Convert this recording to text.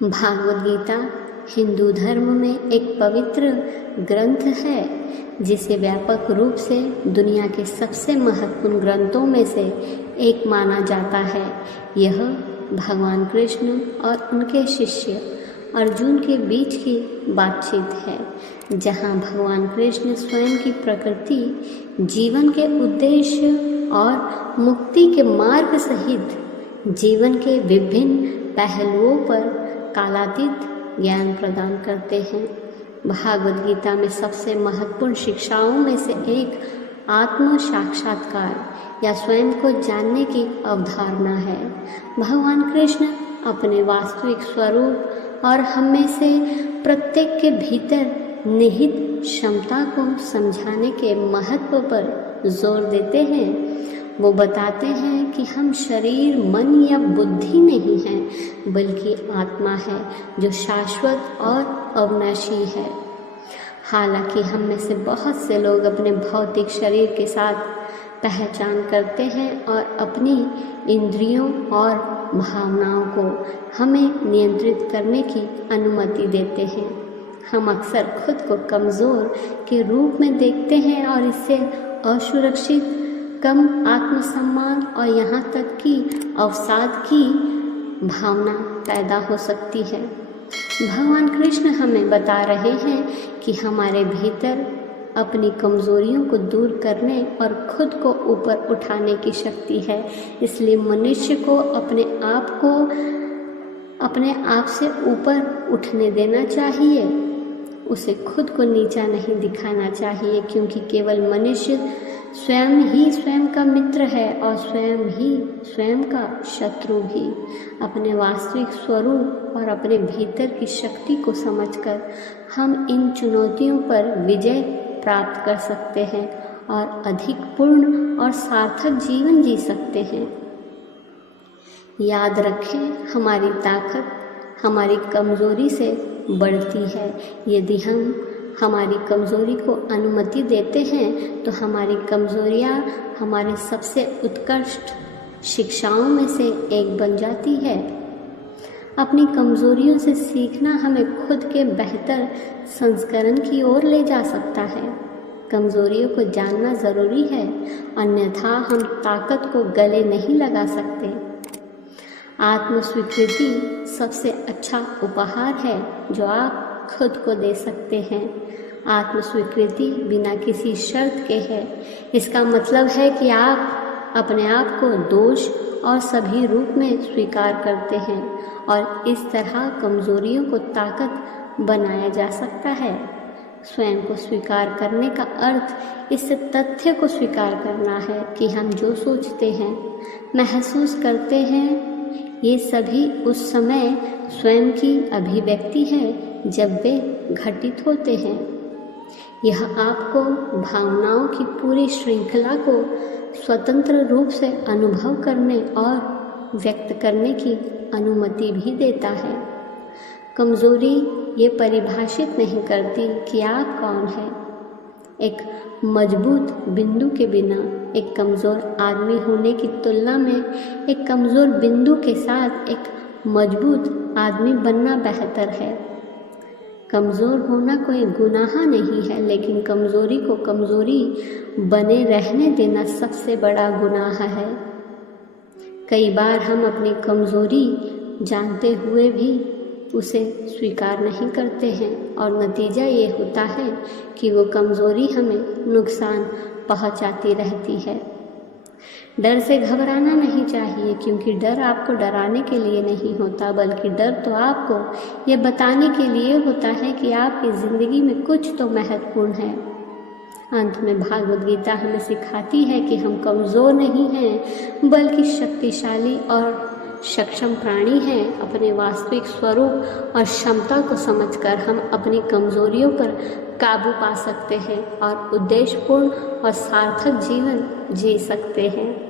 भागवत गीता हिंदू धर्म में एक पवित्र ग्रंथ है जिसे व्यापक रूप से दुनिया के सबसे महत्वपूर्ण ग्रंथों में से एक माना जाता है। यह भगवान कृष्ण और उनके शिष्य अर्जुन के बीच की बातचीत है, जहां भगवान कृष्ण स्वयं की प्रकृति, जीवन के उद्देश्य और मुक्ति के मार्ग सहित जीवन के विभिन्न पहलुओं पर कालातीत ज्ञान प्रदान करते हैं। भागवत गीता में सबसे महत्वपूर्ण शिक्षाओं में से एक आत्म साक्षात्कार या स्वयं को जानने की अवधारणा है। भगवान कृष्ण अपने वास्तविक स्वरूप और हम में से प्रत्येक के भीतर निहित क्षमता को समझाने के महत्व पर जोर देते हैं। वो बताते हैं कि हम शरीर, मन या बुद्धि नहीं हैं, बल्कि आत्मा है जो शाश्वत और अविनाशी है। हालांकि हम में से बहुत से लोग अपने भौतिक शरीर के साथ पहचान करते हैं और अपनी इंद्रियों और भावनाओं को हमें नियंत्रित करने की अनुमति देते हैं। हम अक्सर खुद को कमज़ोर के रूप में देखते हैं और इससे असुरक्षित, कम आत्मसम्मान और यहाँ तक कि अवसाद की भावना पैदा हो सकती है। भगवान कृष्ण हमें बता रहे हैं कि हमारे भीतर अपनी कमज़ोरियों को दूर करने और खुद को ऊपर उठाने की शक्ति है। इसलिए मनुष्य को अपने आप से ऊपर उठने देना चाहिए। उसे खुद को नीचा नहीं दिखाना चाहिए, क्योंकि केवल मनुष्य स्वयं ही स्वयं का मित्र है और स्वयं ही स्वयं का शत्रु भी। अपने वास्तविक स्वरूप और अपने भीतर की शक्ति को समझकर हम इन चुनौतियों पर विजय प्राप्त कर सकते हैं और अधिक पूर्ण और सार्थक जीवन जी सकते हैं। याद रखें, हमारी ताकत हमारी कमज़ोरी से बढ़ती है। यदि हम हमारी कमज़ोरी को अनुमति देते हैं तो हमारी कमज़ोरियाँ हमारे सबसे उत्कृष्ट शिक्षाओं में से एक बन जाती है। अपनी कमज़ोरियों से सीखना हमें खुद के बेहतर संस्करण की ओर ले जा सकता है। कमज़ोरियों को जानना ज़रूरी है, अन्यथा हम ताकत को गले नहीं लगा सकते। आत्मस्वीकृति सबसे अच्छा उपहार है जो आप खुद को दे सकते हैं। आत्मस्वीकृति बिना किसी शर्त के है। इसका मतलब है कि आप अपने आप को दोष और सभी रूप में स्वीकार करते हैं और इस तरह कमज़ोरियों को ताकत बनाया जा सकता है। स्वयं को स्वीकार करने का अर्थ इस तथ्य को स्वीकार करना है कि हम जो सोचते हैं, महसूस करते हैं, ये सभी उस समय स्वयं की अभिव्यक्ति है जब वे घटित होते हैं। यह आपको भावनाओं की पूरी श्रृंखला को स्वतंत्र रूप से अनुभव करने और व्यक्त करने की अनुमति भी देता है। कमज़ोरी ये परिभाषित नहीं करती कि आप कौन हैं। एक मजबूत बिंदु के बिना एक कमज़ोर आदमी होने की तुलना में एक कमज़ोर बिंदु के साथ एक मजबूत आदमी बनना बेहतर है। कमज़ोर होना कोई गुनाह नहीं है, लेकिन कमज़ोरी को कमज़ोरी बने रहने देना सबसे बड़ा गुनाह है। कई बार हम अपनी कमज़ोरी जानते हुए भी उसे स्वीकार नहीं करते हैं और नतीजा ये होता है कि वो कमज़ोरी हमें नुकसान पहुंचाती रहती है। डर से घबराना नहीं चाहिए, क्योंकि डर आपको डराने के लिए नहीं होता, बल्कि डर तो आपको ये बताने के लिए होता है कि आपकी ज़िंदगी में कुछ तो महत्वपूर्ण है। अंत में भागवत गीता हमें सिखाती है कि हम कमज़ोर नहीं हैं, बल्कि शक्तिशाली और सक्षम प्राणी हैं। अपने वास्तविक स्वरूप और क्षमता को समझकर हम अपनी कमज़ोरियों पर काबू पा सकते हैं और उद्देश्यपूर्ण और सार्थक जीवन जी सकते हैं।